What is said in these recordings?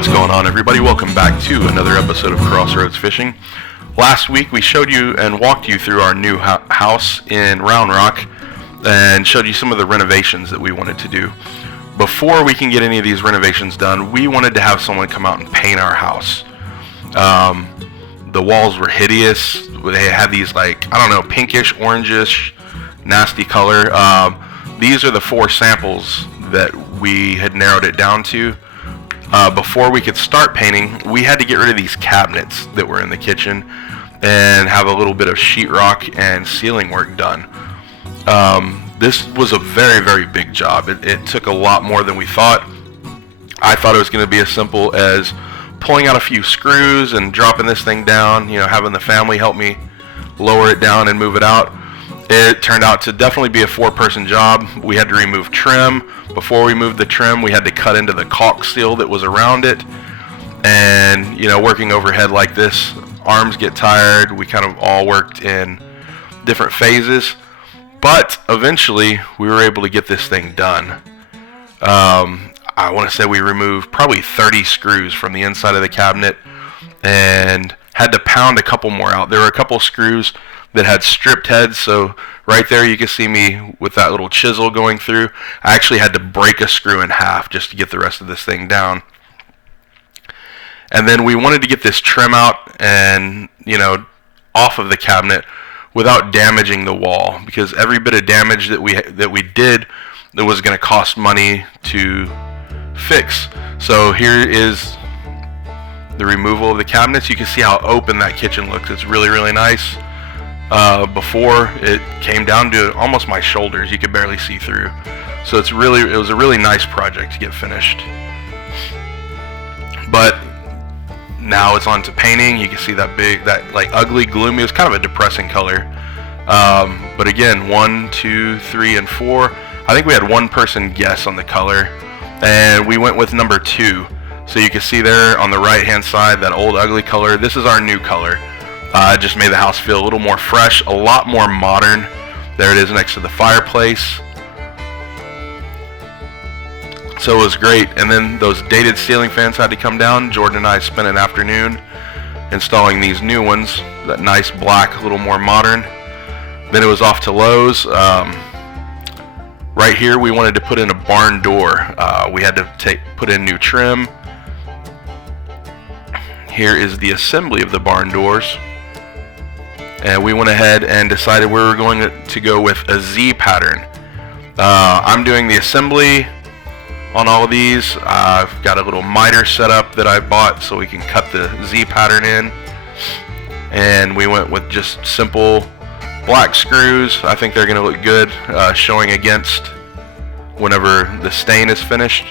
What's going on, everybody? Welcome back to another episode of Crossroads Fishing. Last week we showed you and walked you through our new house in Round Rock and showed you some of the renovations that we wanted to do. Before we can get any of these renovations done, we wanted to have someone come out and paint our house. The walls were hideous. They had these, pinkish, orangish, nasty color. These are the 4 samples that we had narrowed it down to. Before we could start painting, we had to get rid of these cabinets that were in the kitchen and have a little bit of sheetrock and ceiling work done. This was a very, very big job. It took a lot more than we thought. I thought it was going to be as simple as pulling out a few screws and dropping this thing down, having the family help me lower it down and move it out. It turned out to definitely be a 4-person job. We had to remove trim. Before we moved the trim, we had to cut into the caulk seal that was around it. And, working overhead like this, arms get tired. We kind of all worked in different phases. But eventually, we were able to get this thing done. I want to say we removed probably 30 screws from the inside of the cabinet and had to pound a couple more out. There were a couple screws that had stripped heads, so right there you can see me with that little chisel going through. I actually had to break a screw in half just to get the rest of this thing down. And then we wanted to get this trim out and, off of the cabinet without damaging the wall, because every bit of damage that we did, that was going to cost money to fix. So here is the removal of the cabinets. You can see how open that kitchen looks. It's really, really nice. Before, it came down to almost my shoulders. You could barely see through. So it was a really nice project to get finished. But now it's on to painting. You can see that ugly, gloomy, it's kind of a depressing color. But again, 1, 2, 3, and 4. I think we had one person guess on the color, and we went with number 2. So you can see there on the right hand side, that old ugly color. This is our new color. It just made the house feel a little more fresh, a lot more modern. There it is next to the fireplace. So it was great. And then those dated ceiling fans had to come down. Jordan and I spent an afternoon installing these new ones, that nice black, a little more modern. Then it was off to Lowe's. Right here we wanted to put in a barn door. We had to put in new trim. Here is the assembly of the barn doors. And we went ahead and decided we were going to go with a Z pattern. I'm doing the assembly on all of these. I've got a little miter set up that I bought so we can cut the Z pattern in. And we went with just simple black screws. I think they're going to look good showing against whenever the stain is finished.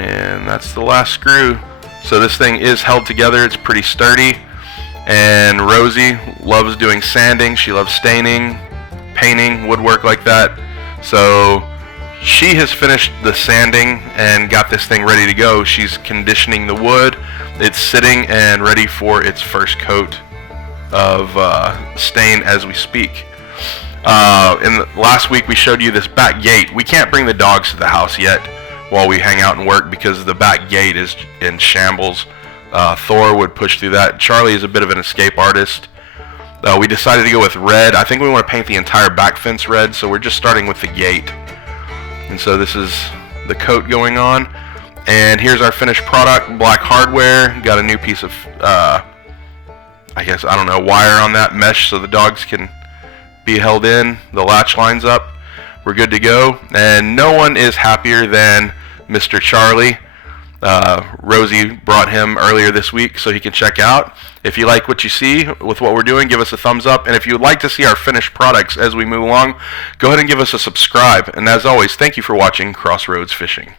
And that's the last screw. So this thing is held together. It's pretty sturdy. And Rosie loves doing sanding. She loves staining, painting, woodwork like that. So she has finished the sanding and got this thing ready to go. She's conditioning the wood. It's sitting and ready for its first coat of stain as we speak. Last week we showed you this back gate. We can't bring the dogs to the house yet while we hang out and work because the back gate is in shambles. Thor would push through that. Charlie is a bit of an escape artist. We decided to go with red. I think we want to paint the entire back fence red, so we're just starting with the gate. And so this is the coat going on. And here's our finished product, black hardware. Got a new piece of, wire on that mesh so the dogs can be held in. The latch lines up. We're good to go. And no one is happier than Mr. Charlie. Rosie brought him earlier this week so he can check out. If you like what you see with what we're doing, give us a thumbs up. And if you would like to see our finished products as we move along, go ahead and give us a subscribe. And as always, thank you for watching Crossroads Fishing.